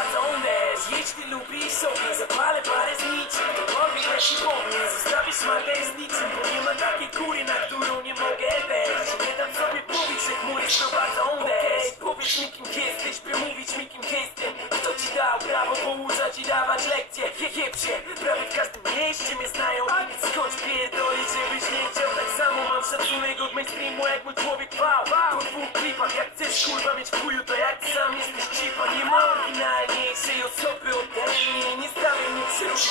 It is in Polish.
prowadzone. Jeśli lubisz sobie, zapalę parę z niczym. Robię jeśli powiem, zostawię szmatę z niczym. Bo nie ma takiej góry, na którą nie mogę wejść. Nie dam sobie mówić, że chmury sprowadzone. Powiedz mi kim jesteś, by mówić mi kim jestem. Kto ci dał prawo pouczać i dawać lekcje? Jeb się, prawie w każdym mieście mnie znają. Skąd pierdolić, żebyś nie chciał. Tak samo mam szacunek od mainstreamu jak mój człowiek wał. Po dwóch klipach, jak chcesz kurwa mieć w chuju, to jak sam jesteś cipa. Nie ma oryginalniejszej osoby ode mnie. Nie stawiam nic, że robisz